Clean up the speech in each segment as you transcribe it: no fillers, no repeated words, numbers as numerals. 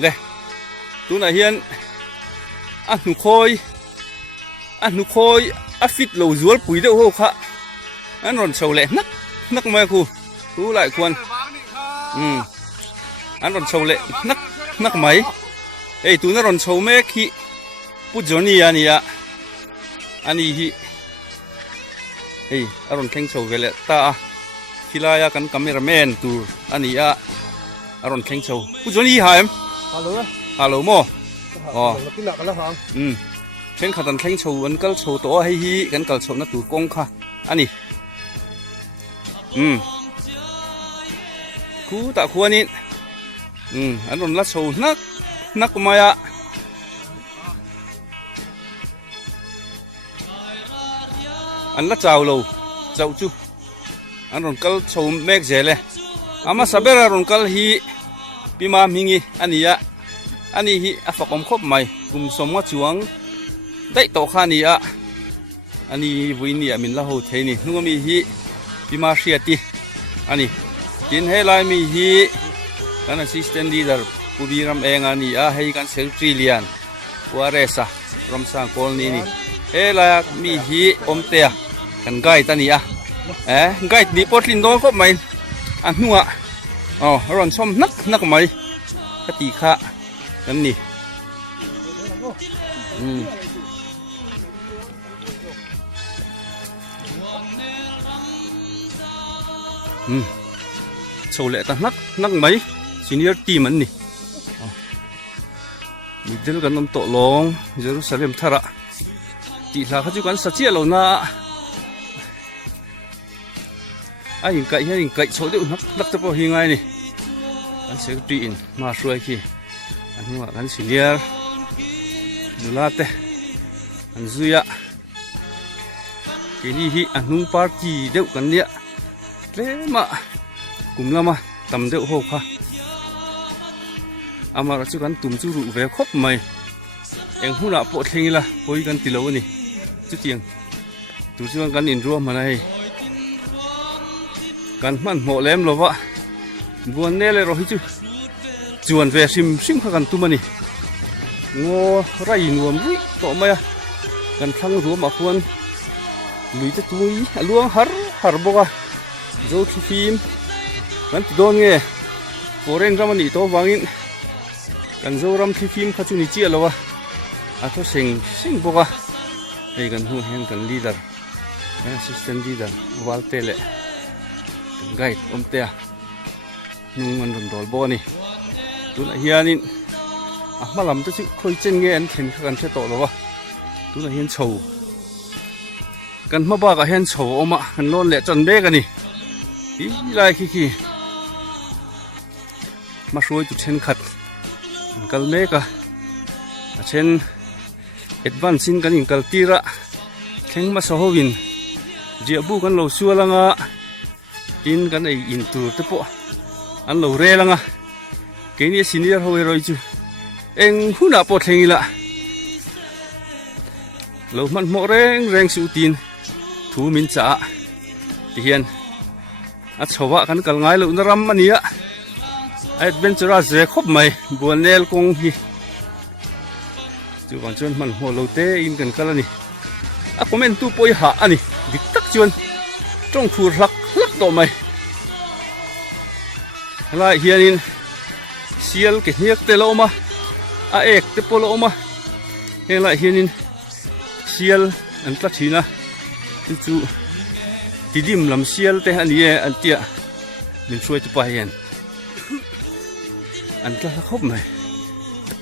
เลยตัวไหนเฮียนอันหนูคอยฟิตเหลาจวลปุ๋ยเด้อโหค่ะอันรอนโชว์เลยนักมาคูรู้หลายคนอันรอนโชว์เลยนักไหมเอ้ยตัวนั้นรอนโชว์แม่ขี้ปุ๊จนี่อันนี้อันนี้ฮีเฮ้ยอันรอนแข่งโชว์กันเลยตาทีลายกันคาเมราแมนตัวอันนี้อันรอนแข่งโชว์ปุ๊จนี่หายฮัลโหลโมอ๋อเช่นขัดแข่งโชว์อันก็โชว์ตัวให้ฮีกันก็โชว์นักตัวกงค่ะอันนี้คู่ตะขวานี่อันนั้นละโชว์นักมายะอันละเจ้าโลเจ้าจูอันนั้นก็โชว์แม็กเจเลยอามาสับเบอร์อันนั้นก็ฮีปีมามิงีอันนี้ฮีฝักอมคบใหม่กลุ่มสมว่าจวงได้ต่อข้านี้อันนี้วินี่มินละโหเทนี่นึกว่ามีฮีปีมาเชียตีอันนี้กินให้ลายมีฮีกัน assistant leader ผู้บีรำเองอันนี้ให้กันเซลทริเลียนวาเรซ่ารำสังโคลนี่ให้ลายมีฮีอมเตียกันไก่ตันนี้ไก่นี่ปอดลินโดนครบไหมอันนัวอ๋อร้อนส้มนักไหมกติกาอันนี้โชว์เละแต่นักไหมซีเนียร์ทีมันนี่มีเดินกันน้ำตกลงเยรูซาเล็มทาระตีลาเขาจุกันสัจเจเรานะยิงไก่โชว์เดี๋ยวนักจะพอยังไงนี่กันเซลตีอินมาช่วยขี้อันนี้ว่ากันซีเนียร์ดูลาเตอันซุยะทีนี้ฮีอันนุ่งปาร์ตี้เดี๋ยวกันเนี่ยเล่มากลุ่มละมาตำเดือดโหค่ะอามาเราจะกันตุ่มจูรุเวคบไหมเองหุ่นละปวดเฮงละพอยกันติโลนี่จุดเตียงตุ่มจูกันอินรัวมาเลยกันมันหมอแหลมหรอวะบัวเน่เลยเราฮิจูจวนเวซิมกันตุ่มนี่งัวไรนัวมุ้ยต่อมากันทั้งรัวมาควรลุยจะตุยลวงหาบอกว่าโจทุฟิมกันติดโดนไงโฟเรนรามันนี่โตวางินกันโจรำทุฟิมข้าจุนิจิแล้ววะอาทุเสิงบอกว่าไอ้กันหัวแห่งกันลีดเดอร์กันแอสซิสแตนต์ลีดเดอร์วอลเตเล่กันไกด์อมเตียนุ่งมันรอนๆบ่นี่ตุนเฮียนี่มาลำตัวชิคอยเจนเงี้ยเห็นกันเช่นโตแล้ววะตุนเฮียนโชว์กันมาบ้ากับเฮียนโชว์ออกมากันโน่นแหละจนเบ้กันนี่อีไรขี้มาช่วยจุดเช่นขัดกันเมกะเช่นเอ็ดวันสินกันอิงกันตีระแข่งมาสหวินเจียบุกันเราชัวลังกินกันไออินตูเตปะอันเราเรลังเกนี่สินีร์เขาเอรอยจูเองหุ่นอ่ะปวดเฮงละเรามันโมแรงสุดทินทูมินจ่าที่เห็นอัศวะกันกัลไงเราอุนรำมันเนี่ยไอ้เบนจราเจคบไหมบัวเนลคงฮีจูกันจนมันหัวเราเตอินกันกันนี่คอมเมนต์ตู้ปอยหาอันนี้ดิตักจวนจงฟูรักต่อไหมอะไรเฮียนินเชียลเกี่ยเตลอมาเอกเตปโลมาอะไรเฮียนินเชียลอันตัดทีนะจู่ที่ดิมลำเชียลแต่อันนี้อันเตี้ยมันช่วยตัวไปเองอันก็ครบไหม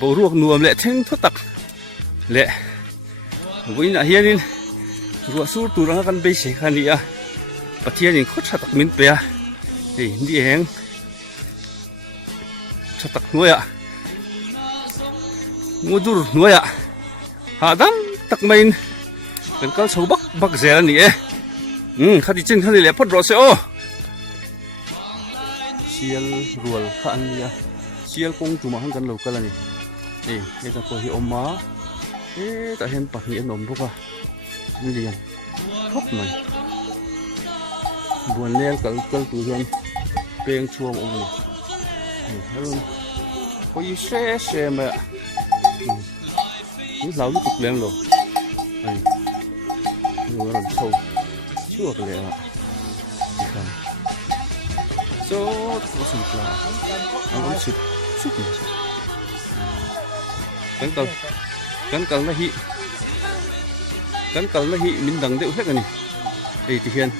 บรวกนวมเละเท่งทุตักเละวันนี้เฮียนินรัวสู้ตัวกันไปเสียคันนี้ปะเทียนินโคตรชัดตักมินเปียนี่เองชัดตักหน่วยงูดูหน่วยหาดำตักมินเป็นก็ชาวบักเจริญนี่ข้าที่จริงข้าที่เลี้ยพอดรอเสียเชียลรัวข้าอันนี้เชียลคงจุ่มหันกันหลอกกันละนี่เจ้าตัวที่อมมาแต่เห็นปากนี่นมพวกว่าไม่เลี้ยงครบไหมบัวเนลกับตัวเห็นเปลี่ยนช่วงองค์นี่ khối xe mà những lão lúc tục lên rồi này người làm sâu chưa cái này ạ không số có sự là nó cũng sụp sụp này cắn cắn là hị mình đằng đều hết rồi này đây thì hiền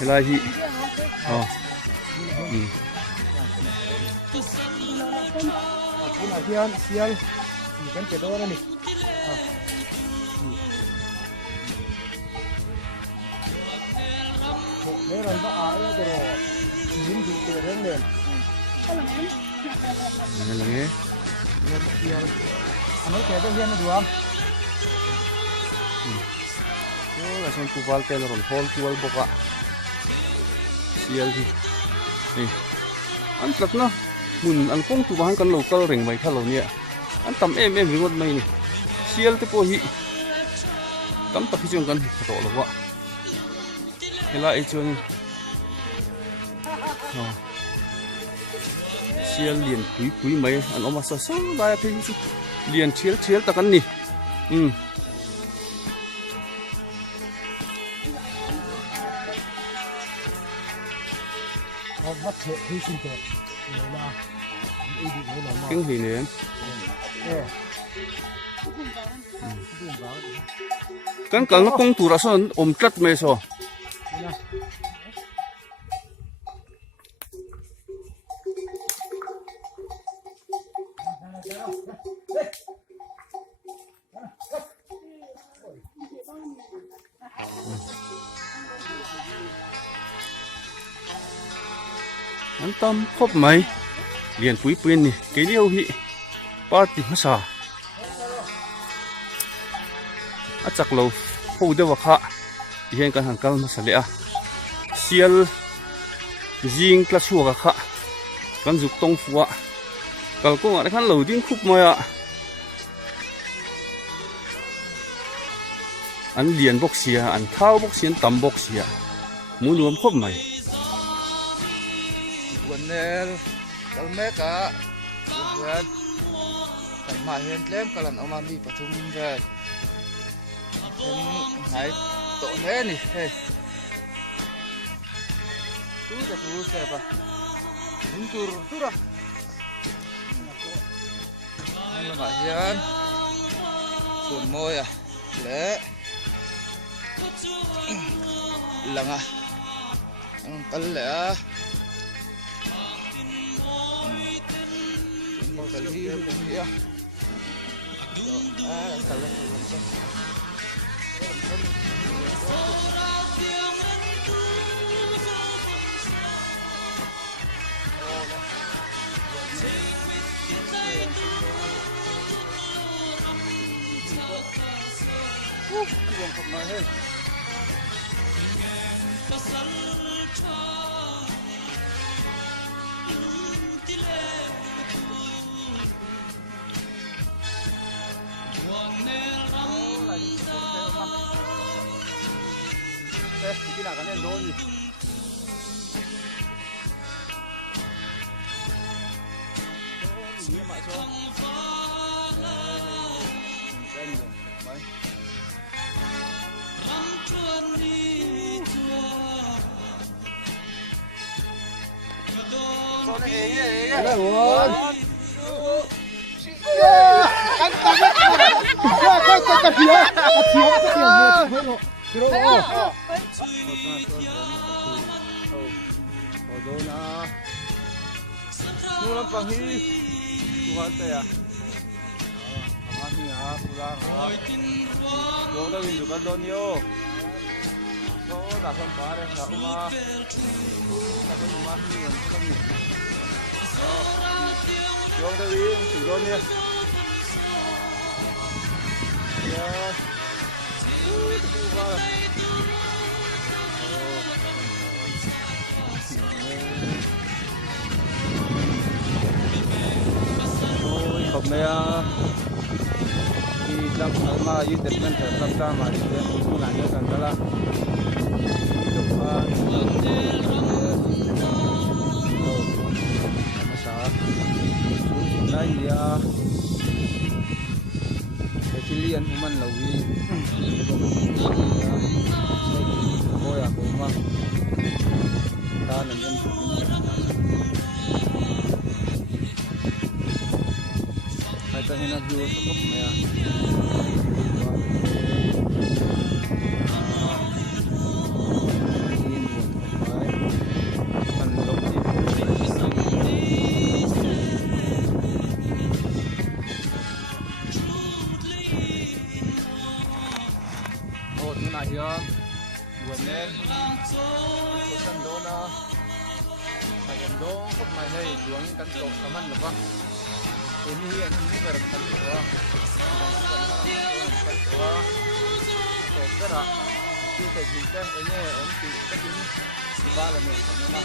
thế là hị sial kan kedua orang ni. Mereka ada terus, ini di terang ni. Lagi. Sial, anak kedua dia ni dua. Là xong tu val tên là còn hol tu val boka sial thì ăn thật nó mun ăn không tu vang kan local ring mai thalo nia ăn tam em ringot mai ni sial te po hi kam ta phijong kan to lo wa hela e chon sial liền pui mai ăn oma sa sa ba te liền chiel ta kan ni Bắt hệ thi sinh tệ, cái gì nữa? Kan nó công tu ra son trật mê so. Anh tâm khóc mấy liền quý quyền nè cái điều hị ba tỷ mất sao à chắc lâu hậu đều vạc hạ hiện cái hàng cal mà sao lẽ sial riêng là chua vạc hạ con dục tông phù ạ cal cũng ở khán lâu tiếng khúc mày ạ anh liền bốc xìa anh thao bốc xìa tầm bốc xìa muốn nuông khóc mày Nel, kalmeka, yan. Tama yan tlem kalan omami patum vet. Hai to he ni he. Tu ta tu se pa. Muntur tura. Lama yan. Sun moya. Le. Langa. Ang kalle Kali ya. Salah Kita nak kan endon ni. Ni mak so. Kan mai. So ni eh. Ada won. Nulang panghi, tuhan saya. Panghi ha, pulang ha. Tuang dah windu kan donio. So dah sampai dah nak rumah. Dah rumah ni yang kita ni. Tuang dah windu donio. Ya. Tuhan. Mẹ đi làm mà đi tết mình phải làm sao mà đi tết cũng là nhớ rằng đó là được ban an en hai ta hena view sa kop maya hiền buồn lên số sân đó nó mày em đó khúc mày hay xuống cắn cột tầm ăn được không thì như hiện như vậy là cắn được không cắn được cột rất là khi thể gì thế anh nghe ông chị cái gì ba là mình không biết đâu